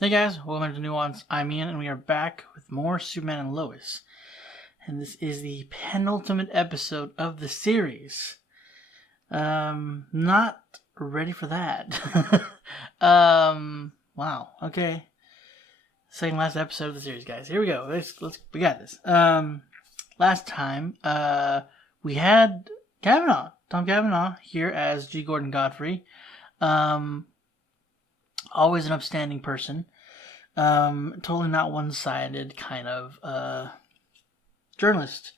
Hey guys, welcome to Nuance. I'm Ian, and we are back with more Superman and Lois. And this is the penultimate episode of the series. Not ready for that. Wow. Okay. Second last episode of the series, guys. Here we go. We got this. Last time, we had Tom Cavanaugh here as G. Gordon Godfrey. Always an upstanding person. Totally not one-sided kind of journalist.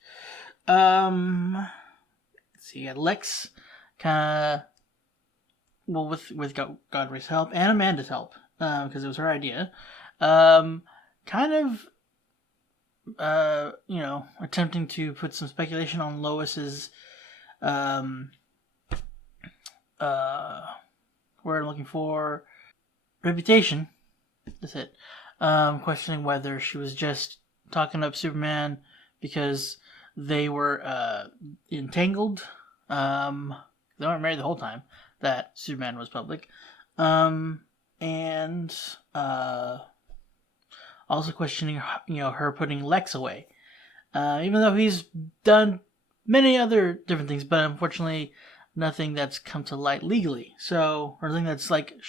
Let's see, Lex kind of, well, with Godfrey's help and Amanda's help, because it was her idea, kind of, attempting to put some speculation on Lois's, word I'm looking for, reputation. That's it. Questioning whether she was just talking up Superman because they were entangled. They weren't married the whole time that Superman was public. And also questioning, her putting Lex away. Even though he's done many other different things, but unfortunately nothing that's come to light legally. So, or nothing that's like,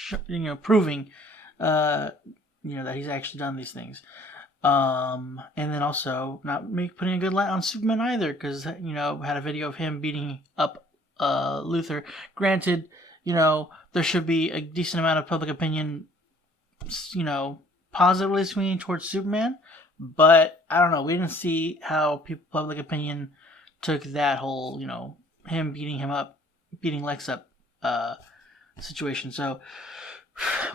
proving, that he's actually done these things. And then also not putting a good light on Superman either, because, had a video of him beating up Luthor. Granted, there should be a decent amount of public opinion, positively swinging towards Superman, but I don't know, we didn't see how public opinion took that whole, him beating Lex up situation. So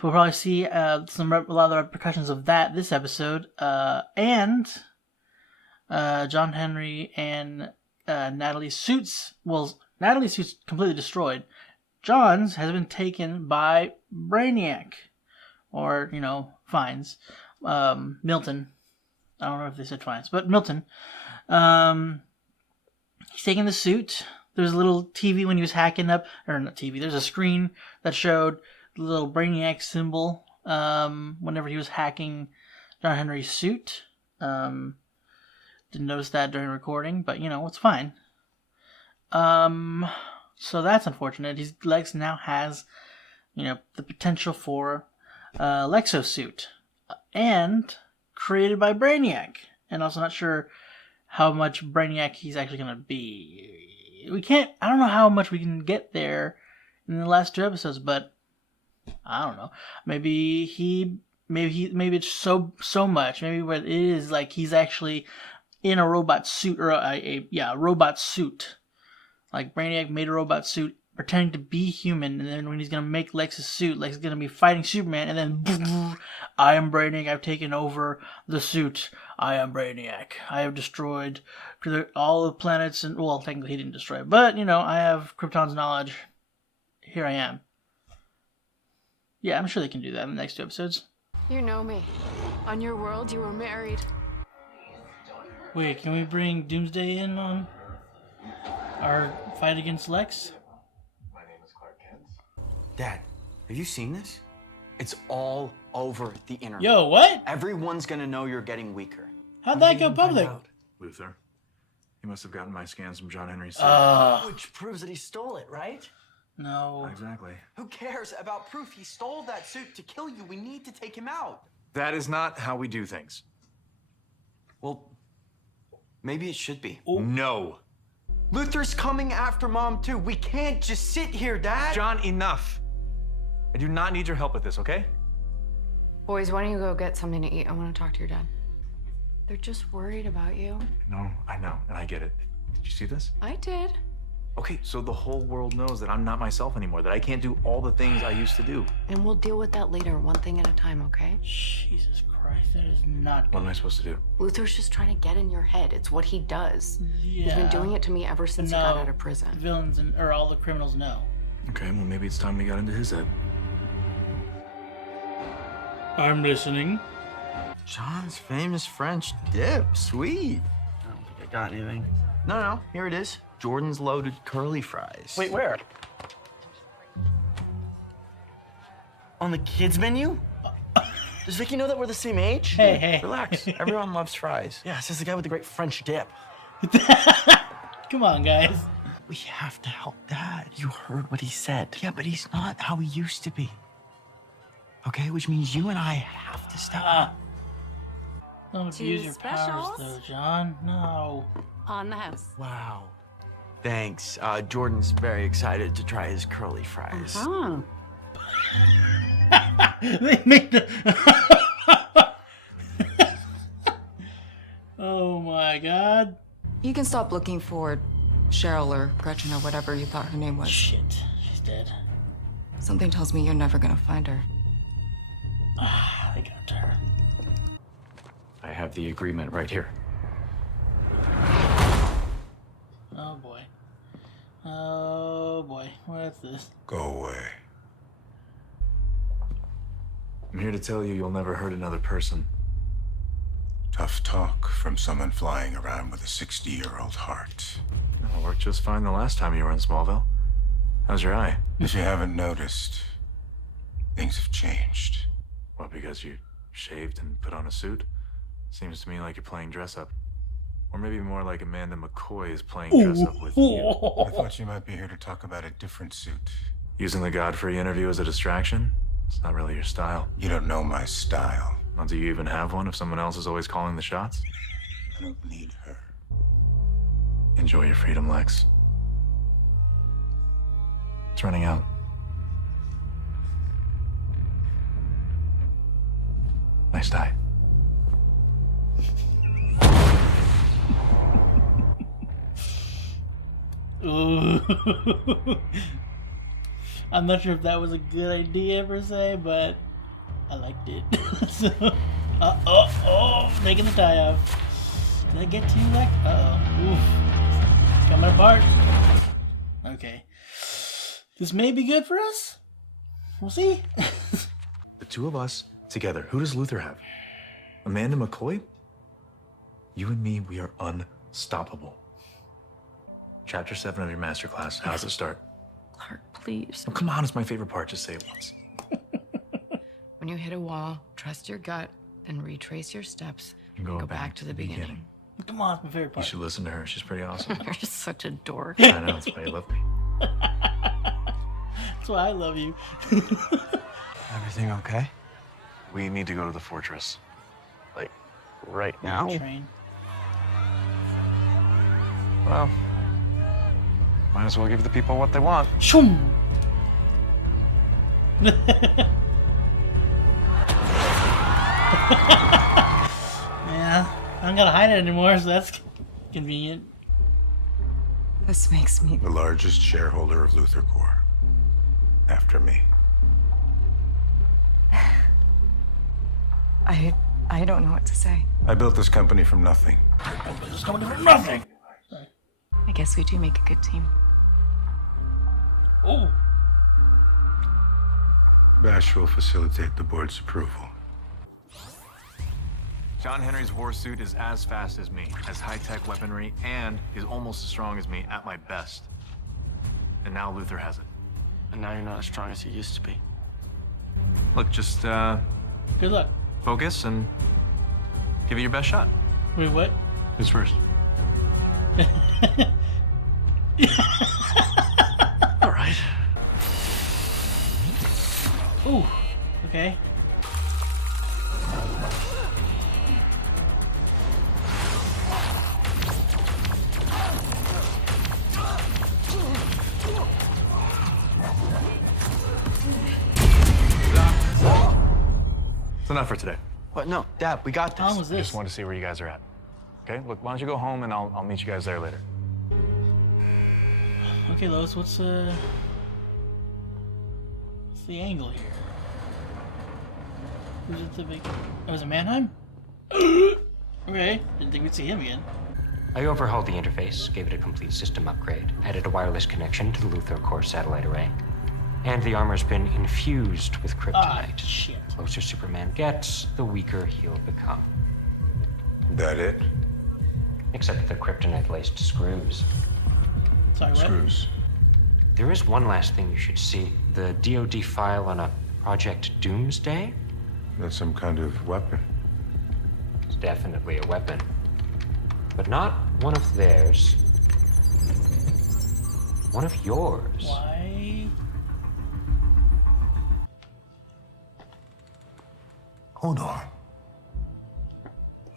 we'll probably see a lot of the repercussions of that this episode. And John Henry and Natalie's suits. Well, Natalie's suit's completely destroyed. John's has been taken by Brainiac, or Fines, Milton. I don't know if they said Fines, but Milton. He's taking the suit. There's a little TV when he was hacking up, or not TV. There's a screen that showed the little Brainiac symbol whenever he was hacking John Henry's suit. Didn't notice that during recording, but it's fine. So that's unfortunate. Lex now has, the potential for Lexo suit, and created by Brainiac, and also not sure how much Brainiac he's actually gonna be. I don't know how much we can get there in the last two episodes, but I don't know. Maybe it's so much. Maybe what it is, like, he's actually in a robot suit, or a robot suit. Like, Brainiac made a robot suit pretending to be human, and then when he's gonna make Lex's suit, Lex is gonna be fighting Superman, and then I am Brainiac, I've taken over the suit. I am Brainiac. I have destroyed all the planets, and, well, technically he didn't destroy it, but, I have Krypton's knowledge. Here I am. Yeah, I'm sure they can do that in the next two episodes. You know me. On your world, you were married. Wait, can we bring Doomsday in on our fight against Lex? My name is Clark Kent. Dad, have you seen this? It's all over the internet. Yo, what? Everyone's gonna know you're getting weaker. How'd that go public? Luthor. He must have gotten my scans from John Henry's. Which proves that he stole it, right? No. Exactly. Who cares about proof? He stole that suit to kill you. We need to take him out. That is not how we do things. Well, maybe it should be. Oh. No. Luthor's coming after Mom, too. We can't just sit here, Dad. John, enough. I do not need your help with this, okay? Boys, why don't you go get something to eat? I want to talk to your dad. They're just worried about you. No, I know, and I get it. Did you see this? I did. Okay, so the whole world knows that I'm not myself anymore, that I can't do all the things I used to do. And we'll deal with that later, one thing at a time, okay? Jesus Christ, that is not What am I supposed to do? Luthor's just trying to get in your head. It's what he does. Yeah. He's been doing it to me ever since he got out of prison. Villains or all the criminals know. Okay, well, maybe it's time we got into his head. I'm listening. John's famous French dip. Sweet. I don't think I got anything. No, here it is. Jordan's loaded curly fries. Wait, where? On the kids menu? Does Vicky know that we're the same age? Hey. Relax. Everyone loves fries. Yeah, says the guy with the great French dip. Come on, guys. We have to help Dad. You heard what he said. Yeah, but he's not how he used to be. Okay, which means you and I have to step up. Don't abuse your powers, specials? though, John. No. On the house. Wow. Thanks. Jordan's very excited to try his curly fries. Oh. They made the. Oh my God. You can stop looking for Cheryl or Gretchen or whatever you thought her name was. Shit, she's dead. Something tells me you're never gonna find her. They got her. I have the agreement right here. Oh boy. Oh boy. What's this? Go away. I'm here to tell you you'll never hurt another person. Tough talk from someone flying around with a 60-year-old heart. It worked just fine the last time you were in Smallville. How's your eye? If you haven't noticed, things have changed. Well, because you shaved and put on a suit? Seems to me like you're playing dress-up. Or maybe more like Amanda McCoy is playing dress-up with you. I thought you might be here to talk about a different suit. Using the Godfrey interview as a distraction? It's not really your style. You don't know my style. Well, do you even have one if someone else is always calling the shots? I don't need her. Enjoy your freedom, Lex. It's running out. Nice tie. Ooh. I'm not sure if that was a good idea per se, but I liked it. So, taking the tie off. Did I get too like? Oof. It's coming apart. Okay. This may be good for us. We'll see. The two of us together. Who does Luther have? Amanda McCoy? You and me, we are unstoppable. Chapter 7 of your masterclass. How does it start? Clark, please. Oh, come on, it's my favorite part. Just say it once. When you hit a wall, trust your gut, then retrace your steps And and go back to the beginning. Come on, it's my favorite You part. should listen to her. She's pretty awesome. You're just such a dork. I know, that's why you love me. That's why I love you. Everything okay? We need to go to the fortress. Like, right now? Train. Well, might as well give the people what they want. Shoom. Yeah, I don't gotta hide it anymore, so that's convenient. This makes me. The largest shareholder of Luther Corps. After me. I don't know what to say. I built this company from nothing. It's coming from nothing. I guess we do make a good team. Oh, Bash will facilitate the board's approval. John Henry's war suit is as fast as me, has high-tech weaponry, and is almost as strong as me at my best. And now Luther has it. And now you're not as strong as you used to be. Look, just good luck. focus and give it your best shot. Wait, what? Who's first? All right. Ooh, okay. It's enough for today. What? No, Dad, we got this. How long was I this? just wanted to see where you guys are at. Okay, look, why don't you go home and I'll meet you guys there later. Okay, Lois, what's the angle here? Who's it the big? Oh, is it Mannheim? Okay, didn't think we'd see him again. I overhauled the interface, gave it a complete system upgrade, added a wireless connection to the Luthor Core satellite array. And the armor's been infused with Ah, kryptonite. shit. The closer Superman gets, the weaker he'll become. That it? Except for the kryptonite-laced screws. Sorry, what? Screws. There is one last thing you should see. The DoD file on a Project Doomsday. That's some kind of weapon. It's definitely a weapon. But not one of theirs. One of yours. Why? Hold on.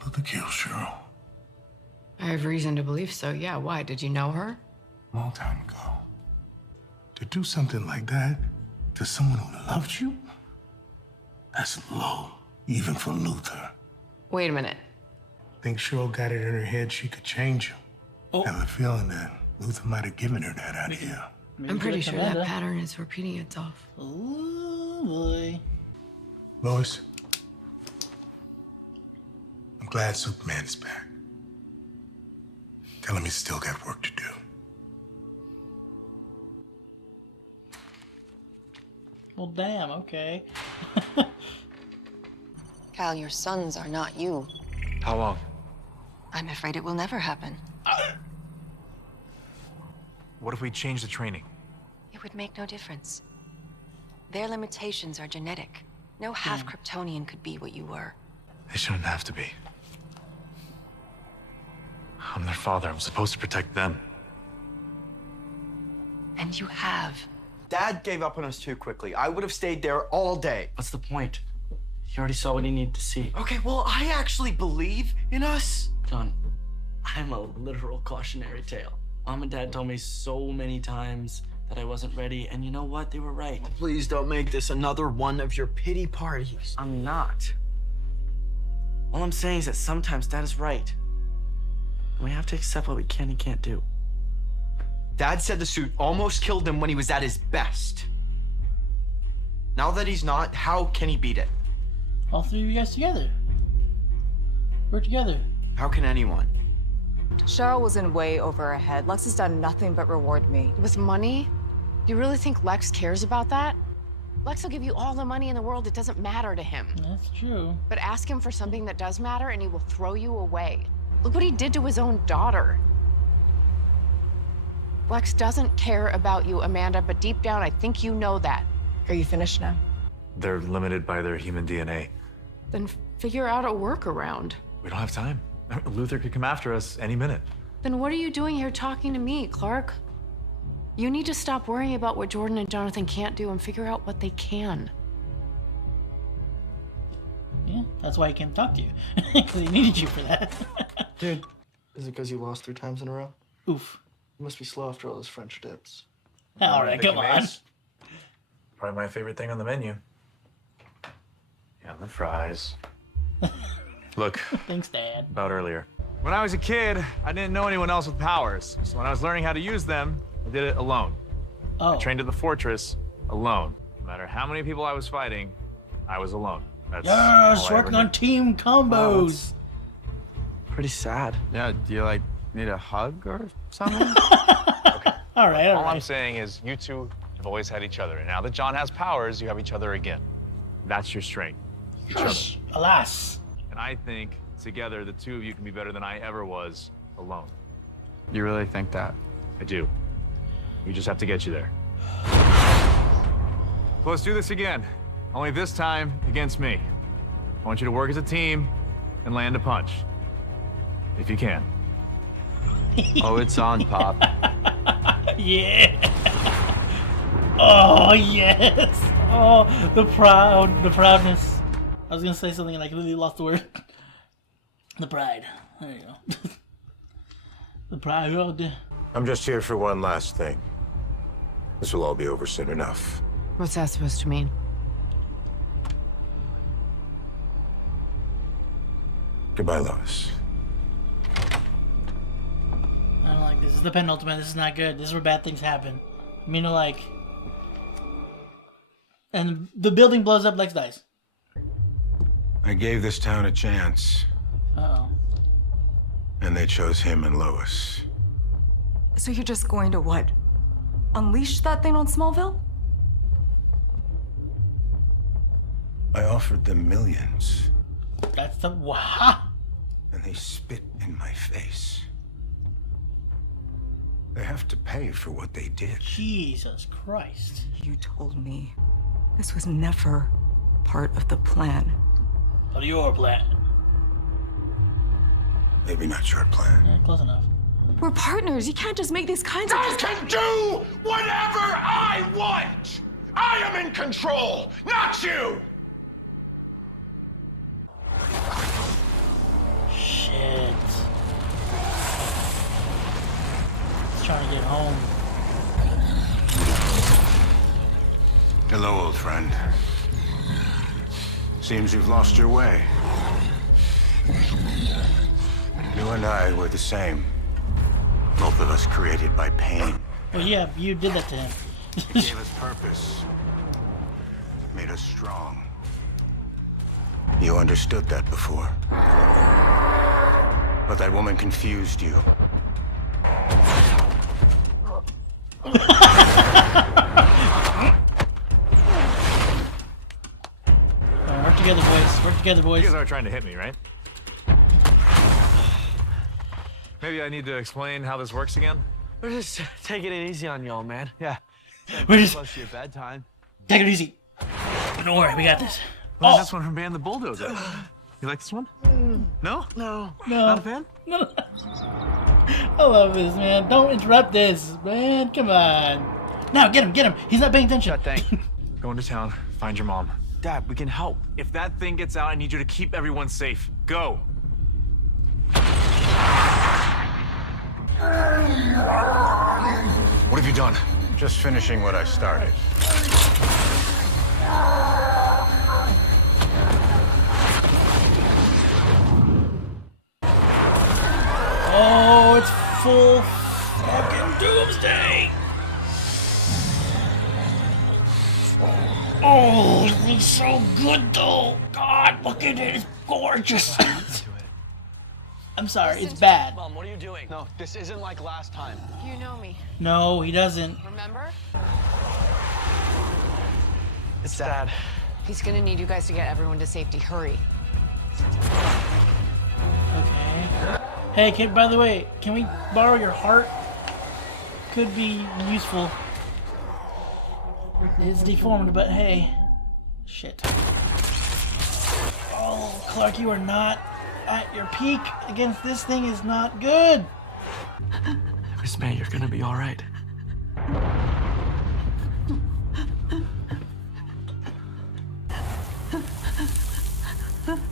Luther killed Cheryl I have reason to believe so. Yeah, why? Did you know her? a long time ago. To do something like that to someone who loved you, that's low, even for Luther. Wait a minute. Think Cheryl got it in her head she could change him. Oh. I have a feeling that Luther might have given her that idea. Maybe I'm pretty like sure Amanda. that pattern is repeating itself. Oh boy. Lois, I'm glad Superman is back. Tell him he's still got work to do. Well, damn. Okay. Cal, your sons are not you. How long? I'm afraid it will never happen. What if we change the training? It would make no difference. Their limitations are genetic. No half Kryptonian could be what you were. They shouldn't have to be. I'm their father. I'm supposed to protect them. And you have. Dad gave up on us too quickly. I would have stayed there all day. What's the point? You already saw what you need to see. Okay, well, I actually believe in us. John, I'm a literal cautionary tale. Mom and Dad told me so many times that I wasn't ready, and you know what? They were right. Please don't make this another one of your pity parties. I'm not. All I'm saying is that sometimes Dad is right. And we have to accept what we can and can't do. Dad said the suit almost killed him when he was at his best. Now that he's not, how can he beat it? All three of you guys together. We're together. How can anyone? Cheryl was in way over her head. Lex has done nothing but reward me. With money? You really think Lex cares about that? Lex will give you all the money in the world. It doesn't matter to him. That's true. But ask him for something that does matter and he will throw you away. Look what he did to his own daughter. Lex doesn't care about you, Amanda, but deep down, I think you know that. Are you finished now? They're limited by their human DNA. Then figure out a workaround. We don't have time. Luther could come after us any minute. Then what are you doing here talking to me, Clark? You need to stop worrying about what Jordan and Jonathan can't do and figure out what they can. Yeah, that's why he came to talk to you. Because he needed you for that. Dude, is it because you lost 3 times in a row? Oof. You must be slow after all those French dips. All right, come on. Probably my favorite thing on the menu. Yeah, the fries. Look, Thanks, Dad. about earlier. When I was a kid, I didn't know anyone else with powers. So when I was learning how to use them, I did it alone. Oh. I trained at the fortress alone. No matter how many people I was fighting, I was alone. That's Yes, all I working ever on knew. team combos. Pretty sad. Yeah, do you like need a hug or something? All right, all All I'm right. saying is you two have always had each other. And now that John has powers, you have each other again. That's your strength. Each other. Alas. And I think together, the two of you can be better than I ever was alone. You really think that? I do. We just have to get you there. So let's do this again. Only this time against me. I want you to work as a team and land a punch. If you can. Oh, it's on, Pop. Yeah. Oh, yes. Oh, the proudness. I was going to say something and I completely lost the word. The pride. There you go. The pride. Oh, I'm just here for one last thing. This will all be over soon enough. What's that supposed to mean? Goodbye, Lois. I don't like this. This is the penultimate. This is not good. This is where bad things happen. I mean, like... And the building blows up, Lex dies. I gave this town a chance, Uh-oh. and they chose him and Lois. So you're just going to what? Unleash that thing on Smallville? I offered them millions, That's the... Wow. and they spit in my face. They have to pay for what they did. Jesus Christ. You told me this was never part of the plan. Of your plan. Maybe not your plan. Yeah, close enough. We're partners. You can't just make these kinds of. I can do whatever I want! I am in control, not you! Shit. He's trying to get home. Hello, old friend. Seems you've lost your way. You and I were the same. Both of us created by pain. Well, yeah, you did that to him. It gave us purpose. Made us strong. You understood that before. But that woman confused you. Work together, boys. Work together, boys. You guys aren't trying to hit me, right? Maybe I need to explain how this works again? We're just taking it easy on y'all, man. Yeah. We're just Close to your bedtime. take it easy. Don't worry, we got this. What's this one from Band the Bulldozer? You like this one? No? No. Not a fan? No. I love this, man. Don't interrupt this, man. Come on. Now, get him, get him. He's not paying attention. That thing. Going to town. Find your mom. Dad, we can help. If that thing gets out, I need you to keep everyone safe. Go. What have you done? Just finishing what I started. Oh, it's full fucking doomsday. Oh, it looks so good though. God, look at it. It's gorgeous. I'm sorry, it's bad. Mom, what are you doing? No, this isn't like last time. You know me. No, he doesn't. Remember? It's Dad. He's gonna need you guys to get everyone to safety. Hurry. Okay. Hey, kid, by the way, can we borrow your heart? Could be useful. It's deformed, but hey. Shit. Oh, Clark, you are not at your peak against this thing is not good. Miss May, you're gonna be all right.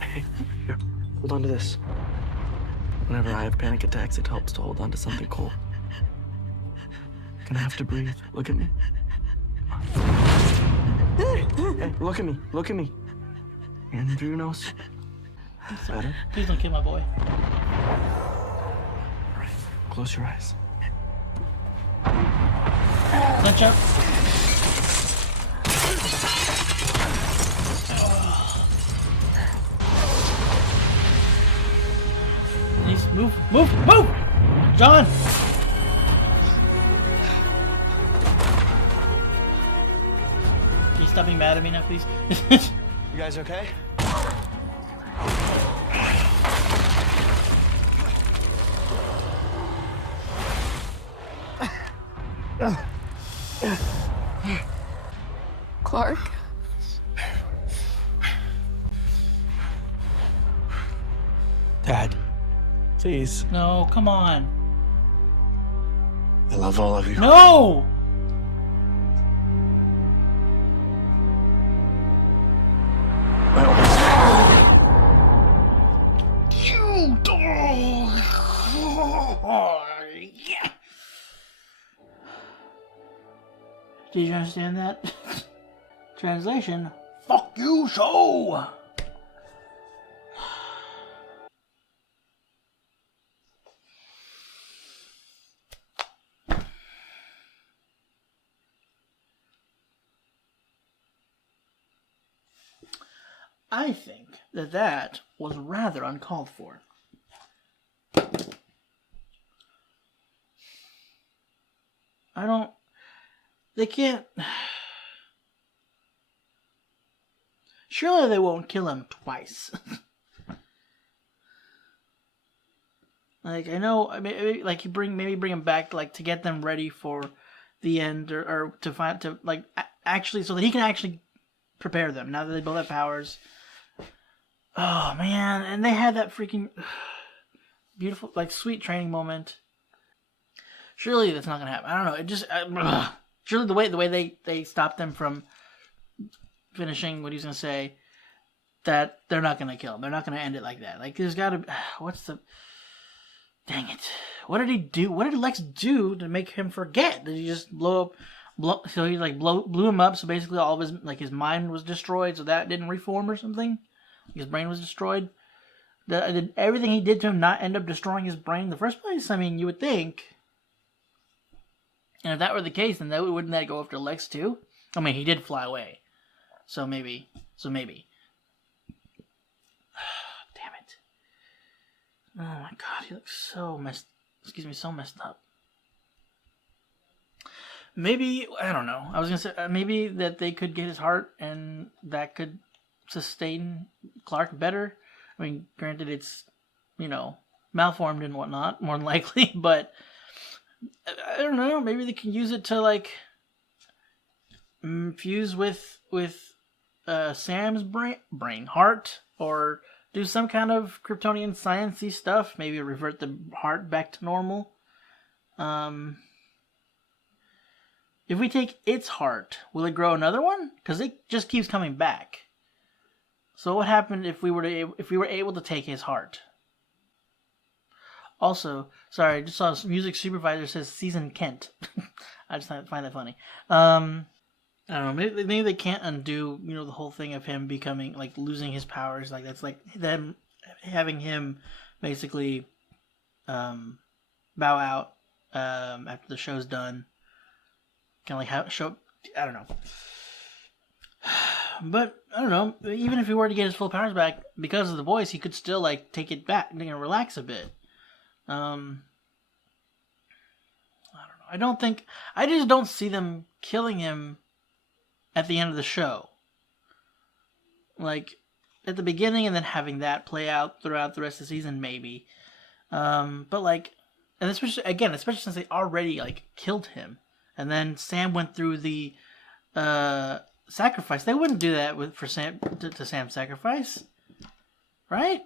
Hey, here, hold on to this. Whenever I have panic attacks, it helps to hold on to something cold. Gonna have to breathe. Look at me. Hey, look at me. Look at me. And through your nose. Better. Please don't kill my boy. All right, close your eyes. Lunch up. Please move, move, move! John! Can you stop being mad at me now, please? You guys okay? Clark? Dad, please. No, come on. I love all of you. No! You dog! Yeah. Did you understand that? Translation, fuck you so! I think that that was rather uncalled for. I don't... They can't... Surely they won't kill him twice. Like, I know, maybe, like, maybe bring him back, like, to get them ready for the end, or to find, to, like, actually, so that he can actually prepare them, now that they both have powers. Oh man, and they had that freaking beautiful, like, sweet training moment. Surely that's not gonna happen. I don't know. It just surely the way they stopped them from finishing what he's gonna say, that they're not gonna kill him. They're not gonna end it like that. Like, there's gotta. What's the? Dang it! What did he do? What did Lex do to make him forget? Did he just blow up? So he like blew him up. So basically, all of his his mind was destroyed. So that didn't reform or something. His brain was destroyed. Did everything he did to him not end up destroying his brain in the first place? I mean, you would think. And if that were the case, then wouldn't that go after Lex too? I mean, he did fly away, so maybe. Damn it! Oh my god, he looks so messed. So messed up. Maybe, I don't know. I was gonna say maybe that they could get his heart, and that could sustain Clark better. I mean, granted, it's malformed and whatnot, more than likely, but I don't know. Maybe they can use it to like fuse with Sam's brain heart, or do some kind of Kryptonian sciencey stuff. Maybe revert the heart back to normal. If we take its heart, will it grow another one? Because it just keeps coming back. So what happened if we were able to take his heart? Also, sorry, I just saw music supervisor says season Kent. I just find that funny. I don't know. Maybe they can't undo the whole thing of him becoming like losing his powers. Like that's like them having him basically bow out after the show's done. Kind of like show. I don't know. But I don't know. Even if he were to get his full powers back because of the voice, he could still like take it back and relax a bit. I don't know. I just don't see them killing him at the end of the show. Like at the beginning, and then having that play out throughout the rest of the season, maybe. But like, and especially since they already like killed him, and then Sam went through the sacrifice. They wouldn't do that for Sam to Sam's sacrifice, right?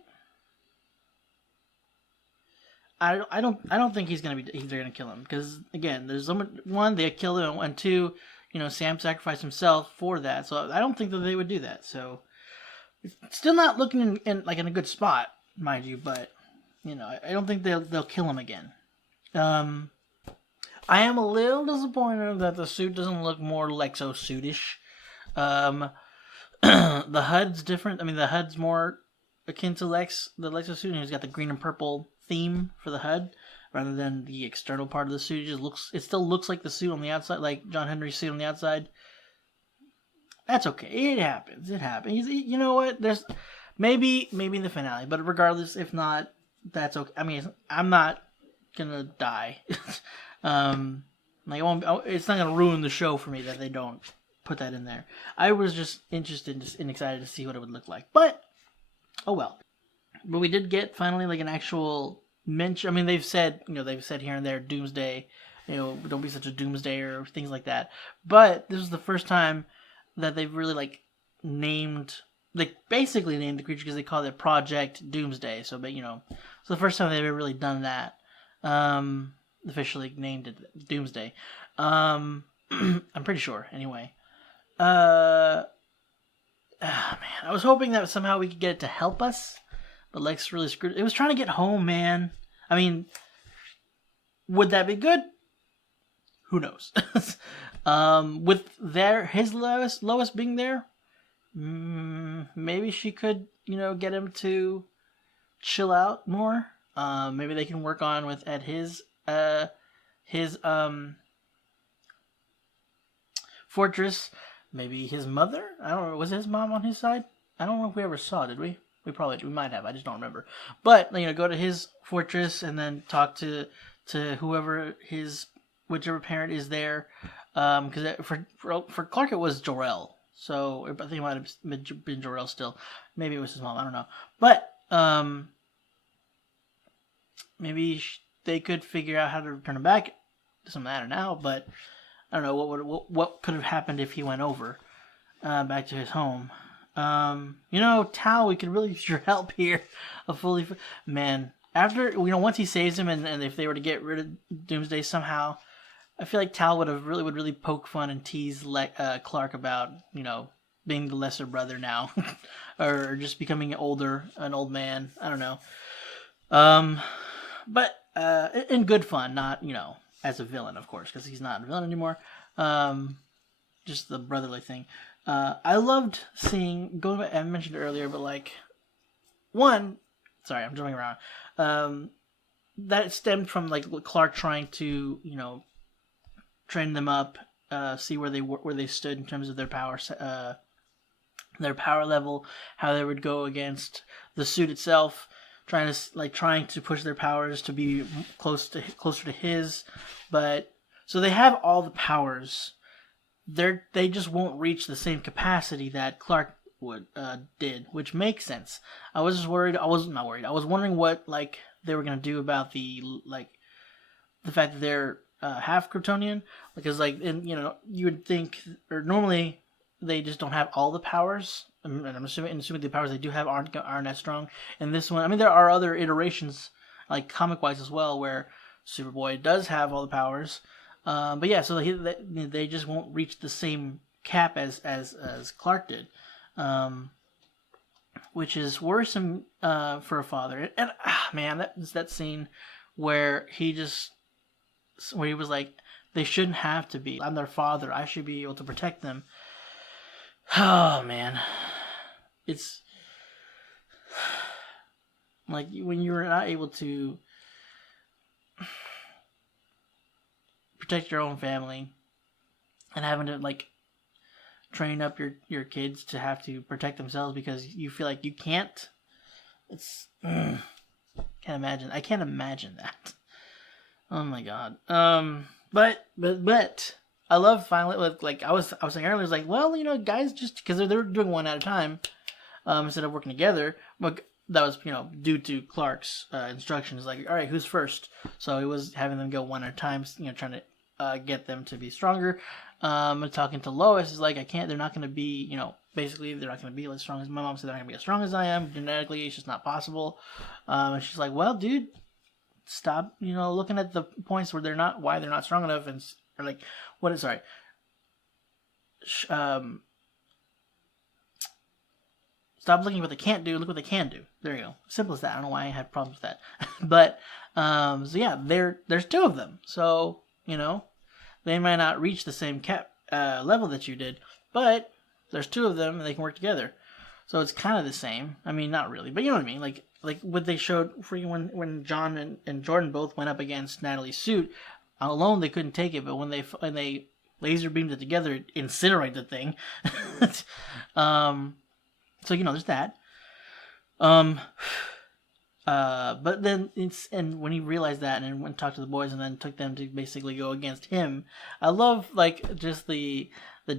I don't think they're gonna kill him, because again, there's one, they killed him, and two, Sam sacrificed himself for that. So I don't think that they would do that. So still not looking in a good spot, mind you, but I don't think they'll kill him again. I am a little disappointed that the suit doesn't look more Lexo-suitish. The HUD's different. I mean, the HUD's more akin to the Lexo suit, and he's got the green and purple theme for the HUD rather than the external part of the suit. It still looks like the suit on the outside, like John Henry's suit on the outside. That's okay. It happens. You know what? There's maybe in the finale, but regardless, if not, that's okay. I mean, I'm not gonna die. It's not gonna ruin the show for me that they don't put that in there. I was just interested and excited to see what it would look like, but oh well. But we did get finally like an actual mention. I mean, they've said here and there, Doomsday, don't be such a doomsdayer, or things like that. But this is the first time that they've really basically named the creature, because they call it Project Doomsday. So, but it's the first time they've ever really done that. Officially named it Doomsday. I'm pretty sure, anyway. Man, I was hoping that somehow we could get it to help us, but Lex really screwed it. It was trying to get home, man. I mean, would that be good? Who knows? With his Lois being there, maybe she could, get him to chill out more. Maybe they can work on with at his fortress. Maybe his mother? I don't know. Was his mom on his side? I don't know if we ever saw, did we? We might have. I just don't remember. But, go to his fortress and then talk to whichever parent is there. Because for Clark it was Jor-El. So I think it might have been Jor-El still. Maybe it was his mom. I don't know. But maybe they could figure out how to return him back. It doesn't matter now, but I don't know what could have happened if he went over back to his home. Tal, we could really use your help here. Man, after, once he saves him, and if they were to get rid of Doomsday somehow, I feel like Tal would really poke fun and tease Clark about, being the lesser brother now, or just becoming an old man. I don't know. But in good fun, not as a villain, of course, because he's not a villain anymore. Just the brotherly thing. I loved seeing, going back, I mentioned it earlier, but sorry, I'm jumping around. That stemmed from Clark trying to train them up, see where they stood in terms of their power level, how they would go against the suit itself, trying to push their powers to be closer to his, but so they have all the powers. They just won't reach the same capacity that Clark did, which makes sense. I was just worried. I was not worried. I was wondering what they were gonna do about the fact that they're half Kryptonian, because you would think, or normally they just don't have all the powers. And I'm assuming the powers they do have aren't as strong. And this one, I mean, there are other iterations, comic wise as well, where Superboy does have all the powers. But yeah, so they just won't reach the same cap as Clark did, which is worrisome for a father. And man, that scene where he was like, they shouldn't have to be. I'm their father. I should be able to protect them. Oh man, it's like when you're not able to protect your own family and having to train up your kids to have to protect themselves because you feel like you can't. It's can't imagine. I can't imagine that. Oh my god. But I love finally I was saying earlier, it's well, guys, just because they're doing one at a time instead of working together, but that was due to Clark's instructions, all right, who's first? So he was having them go one at a time, trying to get them to be stronger. And talking to Lois is I can't. They're not going to be, basically they're not going to be as strong as my mom said. They're not going to be as strong as I am genetically. It's just not possible. And she's like, well, dude, stop, looking at the points where why they're not strong enough, and sorry. Stop looking at what they can't do. Look what they can do. There you go. Simple as that. I don't know why I had problems with that. But so yeah, there's two of them. So they might not reach the same level that you did, but there's two of them and they can work together. So it's kind of the same. I mean, not really, but you know what I mean. Like what they showed for you when John and Jordan both went up against Natalie's suit alone, they couldn't take it. But when they laser beamed it together, it incinerated the thing. So there's that. But then and when he realized that and went and talked to the boys and then took them to basically go against him, I love just the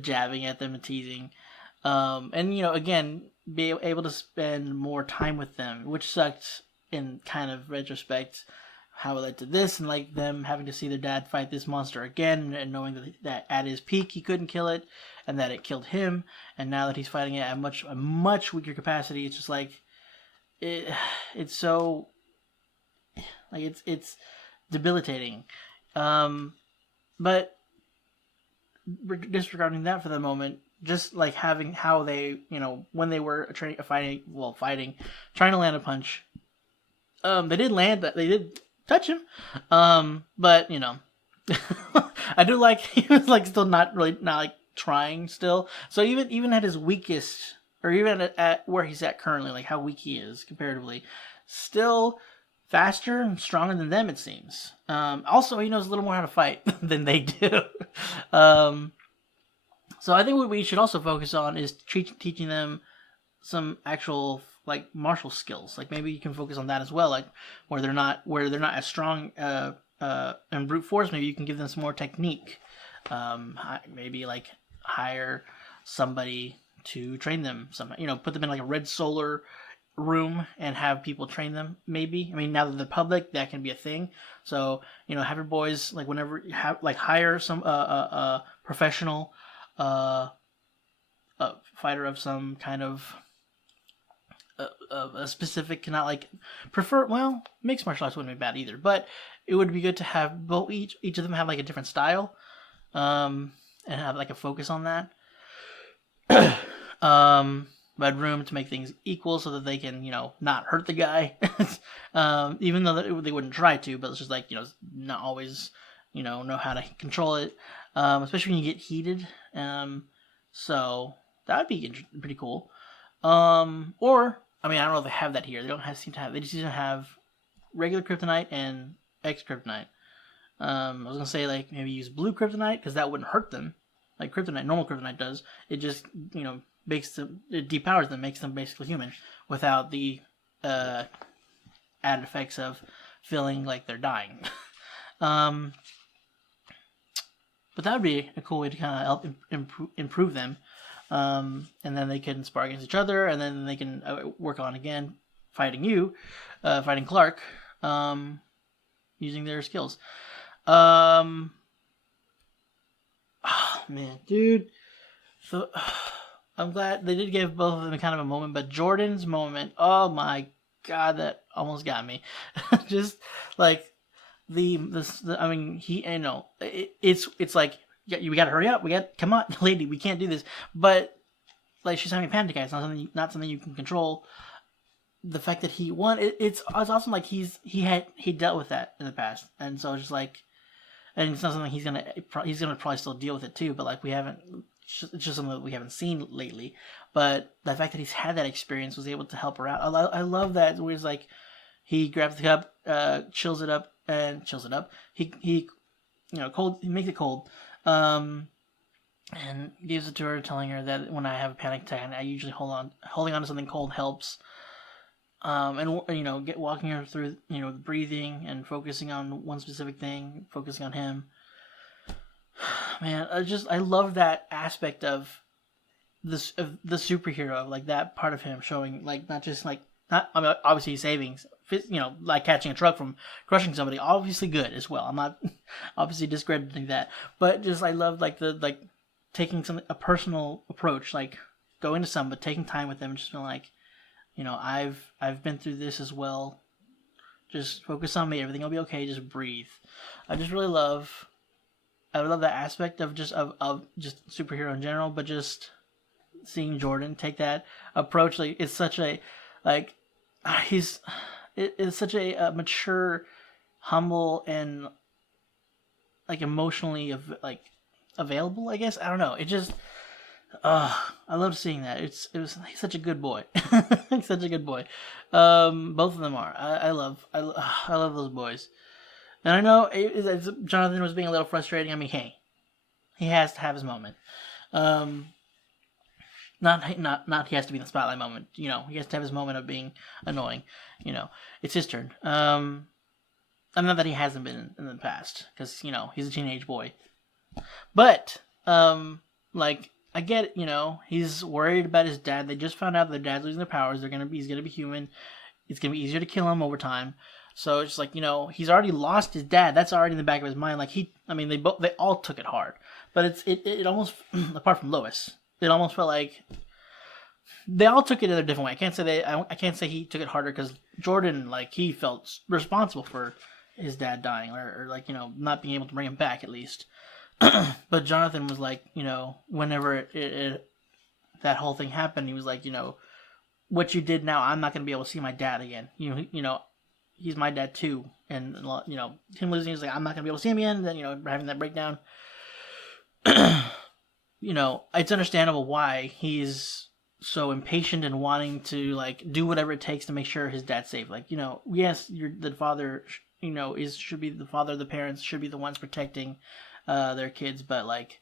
jabbing at them and teasing, and again be able to spend more time with them, which sucked in kind of retrospect how it led to this, and them having to see their dad fight this monster again and knowing that at his peak he couldn't kill it and that it killed him, and now that he's fighting it at a much weaker capacity, it's just it's so it's debilitating. But disregarding that for the moment, just having how they when they were fighting, trying to land a punch, they did touch him, but I do he was still not trying still. So even at his weakest, or even at where he's at currently, how weak he is comparatively, still faster and stronger than them, it seems. Also, he knows a little more how to fight than they do. So I think what we should also focus on is teaching them some actual martial skills. Maybe you can focus on that as well. Where they're not as strong in brute force, maybe you can give them some more technique. Maybe hire somebody to train them somehow. Put them in a red solar room and have people train them. Maybe, I mean, now that they're public, that can be a thing. So have your boys whenever you have hire some professional a fighter of some kind of a specific, not like prefer. Well, mixed martial arts wouldn't be bad either, but it would be good to have both each of them have like a different style, and have like a focus on that. But room to make things equal so that they can, not hurt the guy. Even though they wouldn't try to, but it's just like, not always, know how to control it. Especially when you get heated. So that would be pretty cool. Or, I mean, I don't know if they have that here. They don't seem to have, they just seem to have regular kryptonite and X kryptonite. I was going to say, like, maybe use blue kryptonite, because that wouldn't hurt them. Like kryptonite, normal kryptonite does. It just, makes them, it depowers them, makes them basically human, without the added effects of feeling like they're dying. But that would be a cool way to kind of help improve them. And then they can spar against each other, and then they can work on again fighting Clark, using their skills. Oh man, dude. So I'm glad they did give both of them kind of a moment, but Jordan's moment, oh my god, that almost got me. Just like I mean, it's like, we gotta hurry up. Come on, lady, we can't do this. But like, she's having a panic attack. It's not something you can control. The fact that he won, it's awesome. Like he dealt with that in the past, and so it's just like, and it's not something he's gonna probably still deal with it too. But like, it's just something that we haven't seen lately. But the fact that he's had that experience, was able to help her out. I love that. Where it's like, he grabs the cup, chills it up. He makes it cold, and gives it to her, telling her that when I have a panic attack, I usually holding on to something cold helps. And walking her through, the breathing and focusing on one specific thing, focusing on him. Man, I love that aspect of the superhero, of like that part of him showing, like, not just like, not, I mean, obviously saving, like catching a truck from crushing somebody, obviously good as well. I'm not obviously discrediting that, but just I love like taking a personal approach, like going to someone, but taking time with them, and just being like, I've been through this as well. Just focus on me. Everything will be okay. Just breathe. I love that aspect of just superhero in general, but just seeing Jordan take that approach, like, it's such a, like, it's such a mature, humble, and like emotionally available, I guess. I don't know. It just, I love seeing that. He's such a good boy. He's such a good boy. Both of them are. I love those boys. And I know Jonathan was being a little frustrating. I mean, hey, he has to have his moment. Not he has to be in the spotlight moment. He has to have his moment of being annoying. It's his turn. I'm not that he hasn't been in the past, because he's a teenage boy. But like, I get it. He's worried about his dad. They just found out their dad's losing their powers. He's gonna be human. It's gonna be easier to kill him over time. So it's like, he's already lost his dad. That's already in the back of his mind. Like, they all took it hard, but it almost, apart from Lois, it almost felt like they all took it in a different way. I can't say he took it harder, because Jordan, like, he felt responsible for his dad dying, or like, not being able to bring him back, at least. But Jonathan was like, whenever that whole thing happened, he was like, what you did now, I'm not going to be able to see my dad again. He's my dad too. And, him losing, he's like, I'm not going to be able to see him again. And then, having that breakdown. It's understandable why he's so impatient and wanting to, like, do whatever it takes to make sure his dad's safe. Like, yes, the father, should be the father, the parents should be the ones protecting their kids, but, like,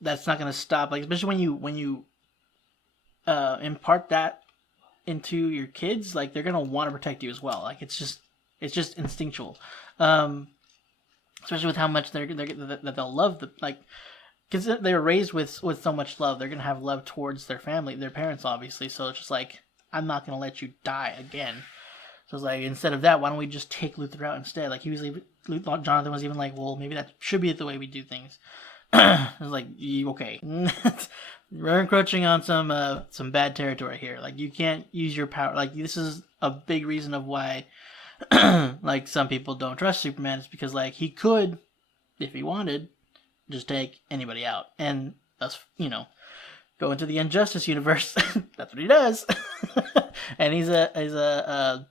that's not going to stop, like, especially when you impart that into your kids, like, they're going to want to protect you as well. Like, it's just instinctual, especially with how much that they'll love because they were raised with so much love. They're going to have love towards their family, their parents, obviously. So it's just like, I'm not going to let you die again. So it's like, instead of that, why don't we just take Luther out instead? Like, Jonathan was even like, well, maybe that should be the way we do things. I was like, okay. We're encroaching on some bad territory here. Like, you can't use your power. Like, this is a big reason of why, like, some people don't trust Superman. Is because, like, he could, if he wanted, just take anybody out, and thus, go into the Injustice universe. That's what he does. And he's a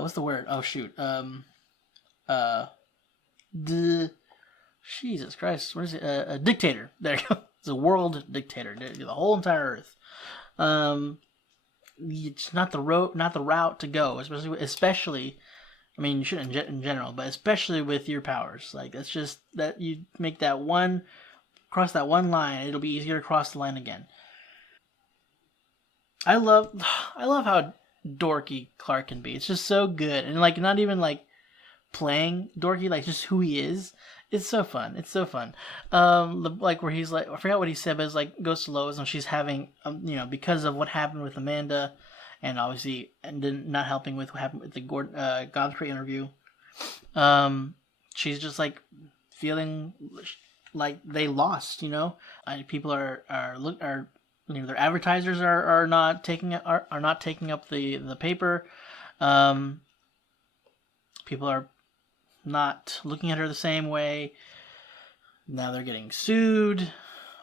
what's the word? Oh shoot. Jesus Christ, what is it? A dictator. There you go. It's a world dictator. The whole entire Earth. It's not the route to go, especially. I mean, you shouldn't in general, but especially with your powers. Like, that's just that you make that one, cross that one line. It'll be easier to cross the line again. I love how dorky Clark can be. It's just so good, and like not even like playing dorky, like just who he is. It's so fun. It's so fun. Like where he's like, I forgot what he said, but it's like goes to Lois and she's having, because of what happened with Amanda, and obviously, and then not helping with what happened with the Godfrey interview. She's just like feeling like they lost. People are their advertisers are not taking up the paper. People are not looking at her the same way. Now they're getting sued.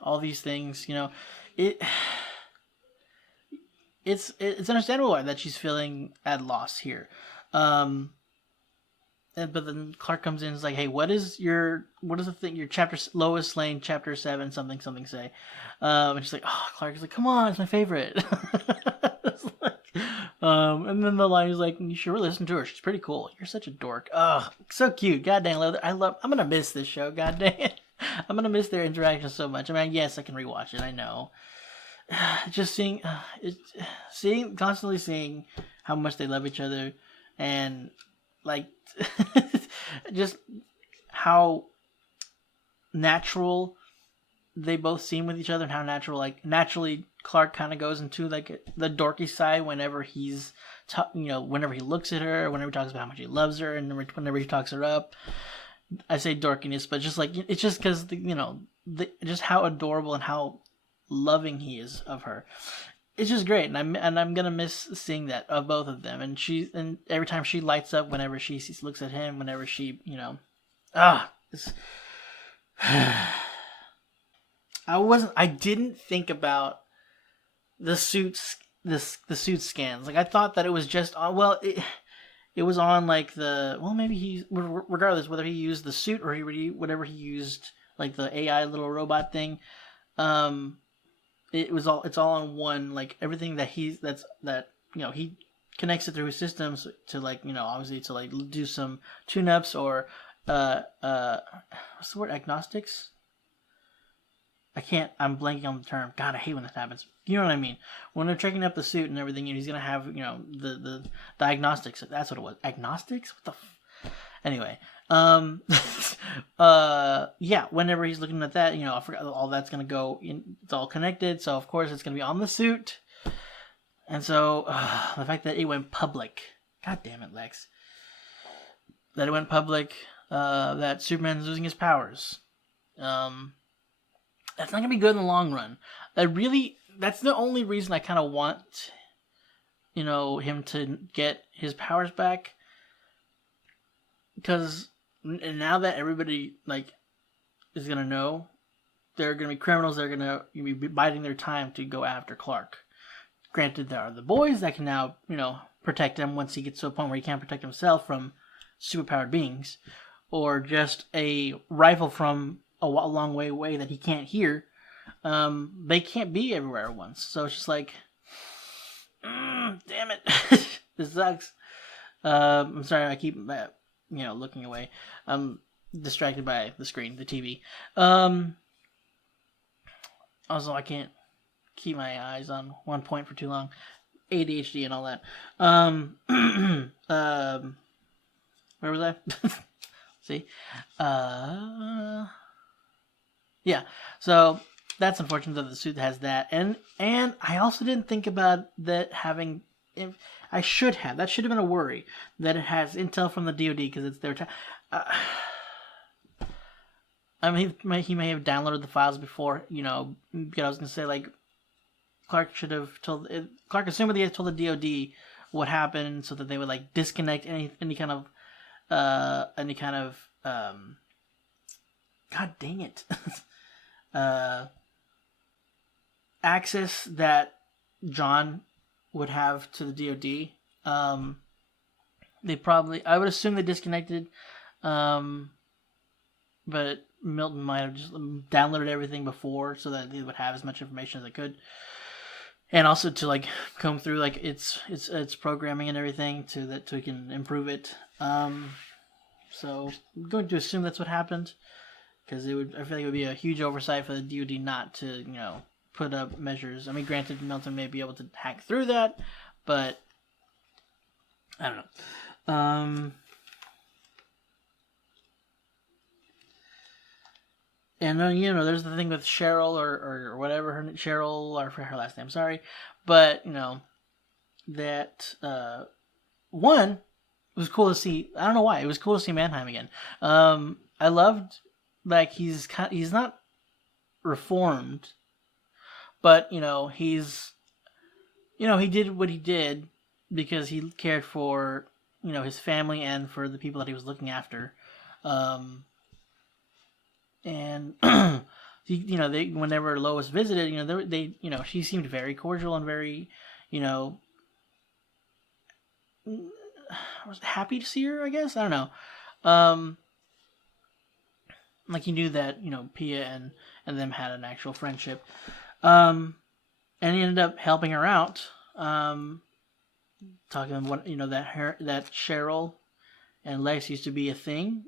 All these things, it's understandable that she's feeling at loss here. But then Clark comes in and is like, hey, what is the thing, your chapter, Lois Lane chapter 7 something say, and she's like, oh, Clark is like, come on, it's my favorite. And then the line is like, you should really listen to her, she's pretty cool, you're such a dork. Oh, so cute. God dang, I'm gonna miss this show. God dang it. I'm gonna miss their interaction so much. I mean, yes, I can rewatch it, I know. Just constantly seeing how much they love each other, and like just how natural they both seem with each other, and how naturally Clark kind of goes into like the dorky side whenever he's whenever he looks at her, whenever he talks about how much he loves her, and whenever he talks her up. I say dorkiness, but just like it's just because just how adorable and how loving he is of her. It's just great, and I'm gonna miss seeing that of both of them. And every time she lights up, whenever she looks at him, whenever she I didn't think about the suits suit scans. Like, I thought that it was just on, it was on like maybe regardless whether he used the suit or whatever he used, like the AI little robot thing. It's all on one, like everything that he connects it through his systems to obviously to like do some tune-ups or what's the word, agnostics? I'm blanking on the term. God, I hate when that happens. You know what I mean? When they're checking up the suit and everything, he's gonna have the diagnostics. That's what it was. Agnostics? What the? Anyway, yeah. Whenever he's looking at that, I forgot all that's gonna go in. It's all connected, so of course it's gonna be on the suit. And so the fact that it went public. God damn it, Lex. That it went public. That Superman's losing his powers. That's not gonna be good in the long run. That's the only reason I kind of want, him to get his powers back. Because now that everybody is gonna know, there are gonna be criminals that are gonna be biding their time to go after Clark. Granted, there are the boys that can now, protect him once he gets to a point where he can't protect himself from superpowered beings, or just a rifle from a long way away that he can't hear. They can't be everywhere at once, so it's just like, damn it. This sucks. I'm sorry, I keep looking away. I'm distracted by the screen, the TV. Also, I can't keep my eyes on one point for too long. ADHD and all that. Where was I? See? Yeah, so that's unfortunate that the suit has that, and I also didn't think about that having. That should have been a worry that it has intel from the DoD because it's their time. I mean, he may have downloaded the files before, you know, because I was gonna say like Clark should have told Clark assumedly had told the DoD what happened so that they would like disconnect any kind of God dang it access that John would have to the DoD. They probably, I would assume they disconnected, but Milton might have just downloaded everything before so that they would have as much information as they could, and also to like comb through like its programming and everything to that so we can improve it. So I'm going to assume that's what happened, because I feel like it would be a huge oversight for the DoD not to, you know, put up measures. I mean, granted, Milton may be able to hack through that, but I don't know. And then, you know, there's the thing with Cheryl or whatever Cheryl, or for her last name, sorry, but you know that one, it was cool to see. I don't know why it was cool to see Mannheim again. I loved like he's not reformed, but you know he did what he did because he cared for, you know, his family and for the people that he was looking after. And you know, they whenever Lois visited, you know, they you know, she seemed very cordial and very, you know, was happy to see her, I guess. I don't know. Like he knew that, you know, Pia and them had an actual friendship. And he ended up helping her out. Talking about what, you know, that Cheryl and Lex used to be a thing.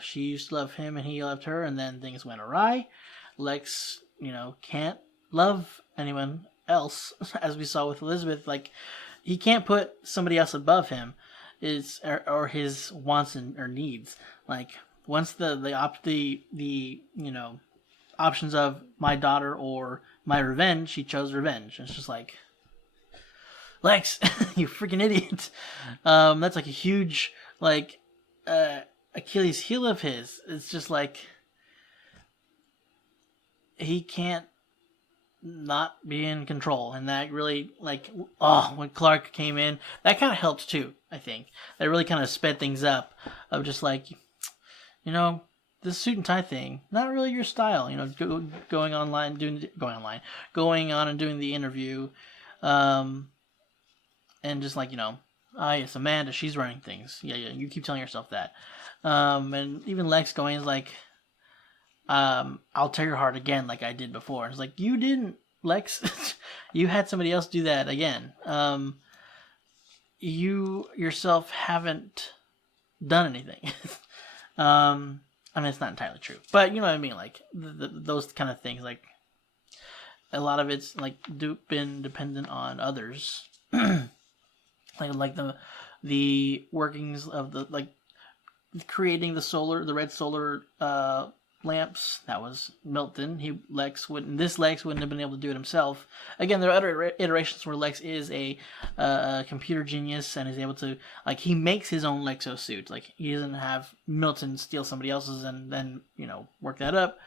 She used to love him and he loved her, and then things went awry. Lex, you know, can't love anyone else, as we saw with Elizabeth. Like, he can't put somebody else above him, or his wants or needs. Like, once the you know, options of my daughter or my revenge, he chose revenge. It's just like, Lex, you freaking idiot. That's like a huge like Achilles heel of his. It's just like he can't not be in control, and that really like when Clark came in, that kind of helped too. I think that really kind of sped things up. Of just like, you know, this suit and tie thing, not really your style. You know, going on and doing the interview, and just like, you know, yes, Amanda, she's running things. Yeah, you keep telling yourself that. And even Lex going is like, I'll tear your heart again like I did before. It's like, you didn't, Lex. You had somebody else do that again. You yourself haven't done anything. I mean, it's not entirely true, but you know what I mean? Like, those kind of things, like, a lot of it's like been dependent on others. like the workings of the, like, creating the red solar lamps. That was Milton. Lex wouldn't have been able to do it himself. Again, there are other iterations where Lex is a computer genius and is able to, like, he makes his own Lexo suit. Like, he doesn't have Milton steal somebody else's and then, you know, work that up.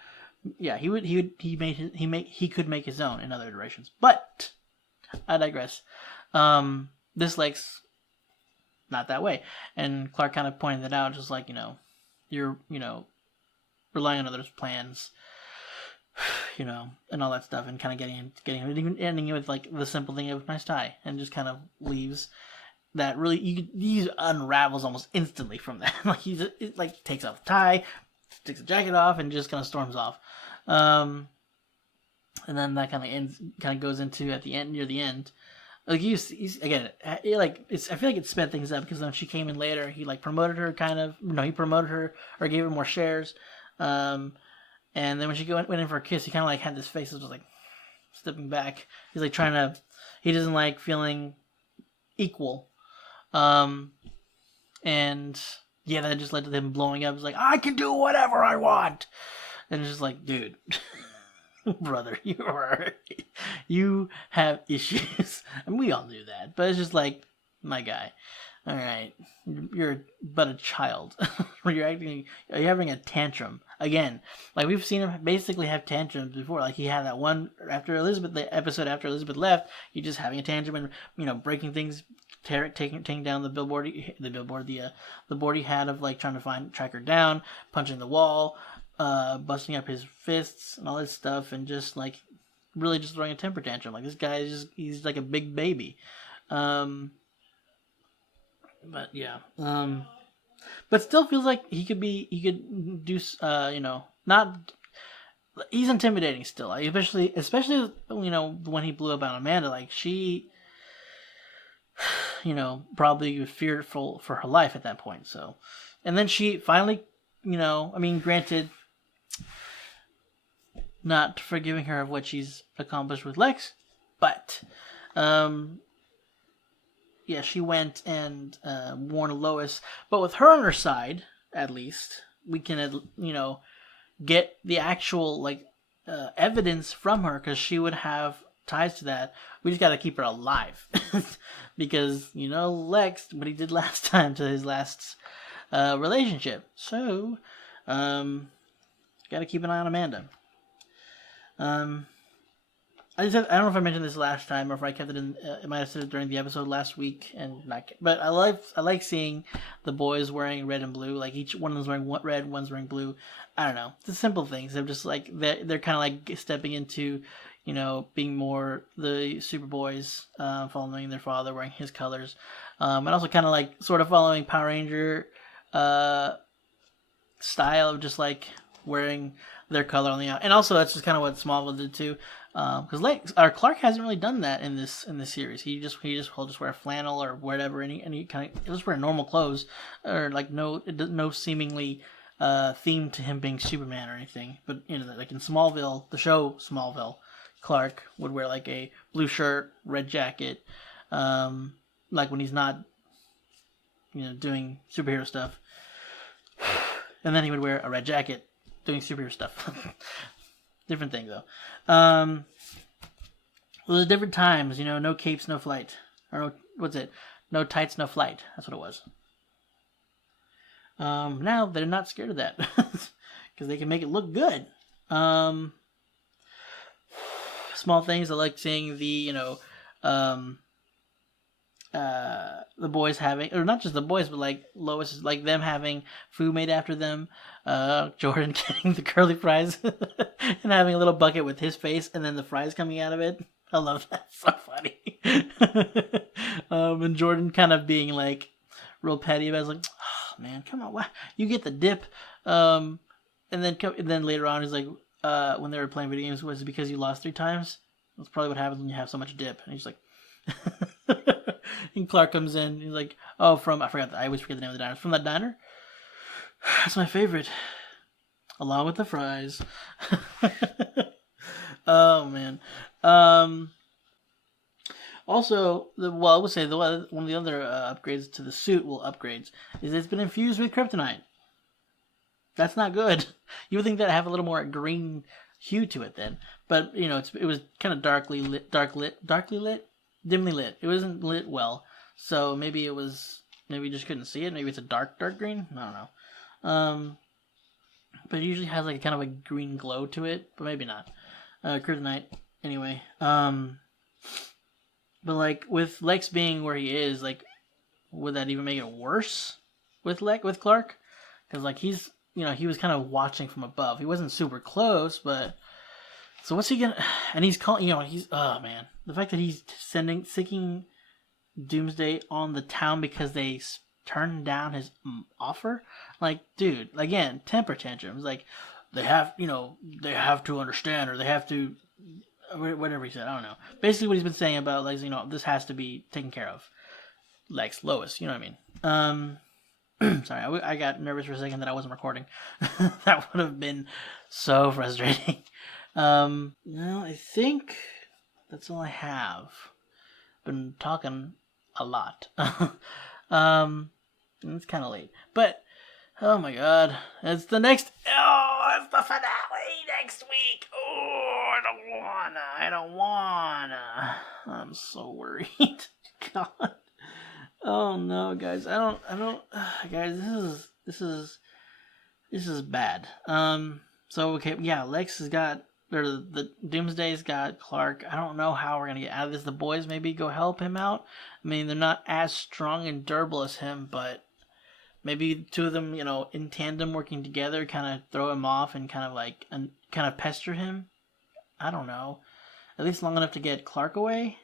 Yeah, he could make his own in other iterations. But I digress. This Lex, not that way. And Clark kind of pointed that out, just like, you know, you're, you know, relying on others' plans, you know, and all that stuff, and kind of even ending with like the simple thing of nice tie, and just kind of leaves that really, he unravels almost instantly from that. Like, it like takes off the tie, takes the jacket off, and just kind of storms off. And then that kind of goes into at the end, near the end. Like, he's again, I feel like it sped things up, because when she came in later, he like promoted her he promoted her or gave her more shares. And then when she went in for a kiss, he kind of like had this face that was like stepping back. He's like he doesn't like feeling equal. And yeah, that just led to him blowing up. It's like, I can do whatever I want. And it's just like, dude, brother, you have issues. I mean, we all knew that, but it's just like, my guy, all right, you're but a child. Are you having a tantrum again. Like we've seen him basically have tantrums before. Like he had that one after Elizabeth, the episode after Elizabeth left, he just having a tantrum and breaking things, taking down the board he had of like trying to track her down, punching the wall, busting up his fists and all this stuff, and just like really just throwing a temper tantrum. Like this guy is he's like a big baby. But yeah. But still feels like he could do, not, he's intimidating still, especially, when he blew up on Amanda, like she, probably was fearful for her life at that point, so, and then she finally, granted, not forgiving her of what she's accomplished with Lex, but, yeah, she went and warned Lois. But with her on her side, at least, we can, get the actual, evidence from her, because she would have ties to that. We just got to keep her alive. Because, Lex, what he did last time to his last relationship. So, got to keep an eye on Amanda. I don't know if I mentioned this last time or if I kept it in. I might have said it during the episode last week, but I like seeing the boys wearing red and blue. Like each one of them's wearing red, one's wearing blue. I don't know, the simple things. They're just like they're kind of like stepping into, being more the Superboys, following their father, wearing his colors, and also kind of like sort of following Power Ranger style of just like wearing their color on the out. And also that's just kind of what Smallville did too. Because Clark hasn't really done that in this series. He'll just wear flannel or whatever, and he kind of just wear normal clothes, or like no seemingly theme to him being Superman or anything. But like in Smallville, the show Smallville, Clark would wear like a blue shirt, red jacket, like when he's not, doing superhero stuff, and then he would wear a red jacket doing superhero stuff. Different thing though. Those are different times, no capes, no flight. Or what's it? No tights, no flight. That's what it was. Now they're not scared of that. Because they can make it look good. Small things, I like seeing the, the boys having, or not just the boys, but like Lois, like them having food made after them. Jordan getting the curly fries and having a little bucket with his face and then the fries coming out of it. I love that. So funny. And Jordan kind of being like real petty about it. Like, oh man, come on, why you get the dip? And then later on he's like, when they were playing video games, was it because you lost 3 times? That's probably what happens when you have so much dip. And he's like, and Clark comes in. He's like, oh, I always forget the name of the diner. From that diner? That's my favorite. Along with the fries. Oh, man. Also, I would say one of the other upgrades to the suit, is it's been infused with kryptonite. That's not good. You would think that'd have a little more green hue to it then. But, it was kind of dimly lit. It wasn't lit well. So maybe you just couldn't see it. Maybe it's a dark green. I don't know. But it usually has like kind of a green glow to it, but maybe not. Kryptonite, anyway. But like with Lex being where he is, like, would that even make it worse with Clark? Because like he was kind of watching from above. He wasn't super close, but so what's he gonna? And he's calling. Oh man, the fact that he's seeking Doomsday on the town because they turned down his offer. Like, dude, again, temper tantrums. Like, they have to understand, or they have to, whatever he said. I don't know. Basically, what he's been saying about like, this has to be taken care of. Lex, Lois, you know what I mean? Sorry, I got nervous for a second that I wasn't recording. That would have been so frustrating. No, I think that's all I have. Been talking a lot. It's kind of late, but oh my god, it's the finale next week. Oh, I don't wanna. I'm so worried. God. Oh no, guys, I don't. Guys, this is. This is bad. So okay, yeah, Lex has got, or the Doomsday's got Clark. I don't know how we're gonna get out of this. The boys maybe go help him out. I mean, they're not as strong and durable as him, but maybe two of them, in tandem working together, kind of throw him off and kind of like and kind of pester him. I don't know. At least long enough to get Clark away.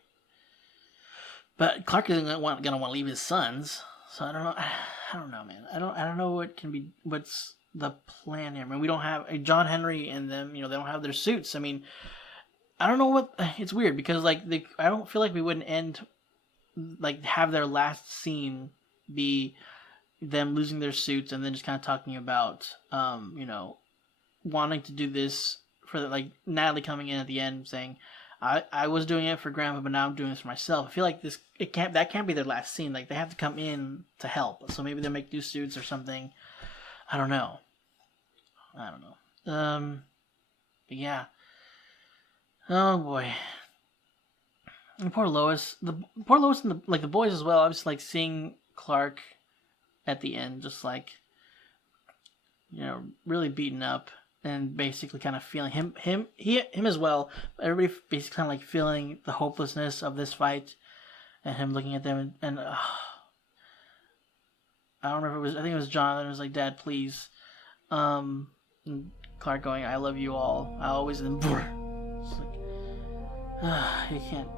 But Clark isn't gonna want to leave his sons, so I don't know. I don't know, man. I don't know what's the plan here. I mean, we don't have John Henry and them. They don't have their suits. I mean, I don't know what. It's weird because I don't feel like we wouldn't have their last scene be them losing their suits and then just kind of talking about wanting to do this for Natalie coming in at the end saying, I was doing it for Grandpa, but now I'm doing this for myself. I feel like that can't be their last scene. Like, they have to come in to help. So maybe they'll make new suits or something. I don't know. But yeah. Oh boy. And poor Lois. The Lois and the boys as well. I was seeing Clark at the end, just really beaten up. And basically kind of feeling him as well. Everybody basically kind of feeling the hopelessness of this fight. And him looking at them and I don't remember I think it was John. It was like, Dad, please. And Clark going, I love you all. I always, and it's you can't.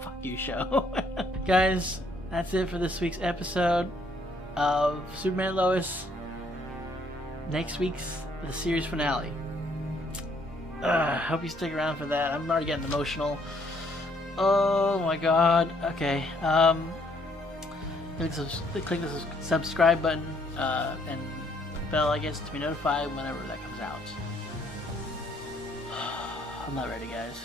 Fuck you, show. Guys, that's it for this week's episode of Superman and Lois. Next week's the series finale. Hope you stick around for that. I'm already getting emotional. Oh my god. Okay. Click the subscribe button and bell, I guess, to be notified whenever that comes out. I'm not ready, guys.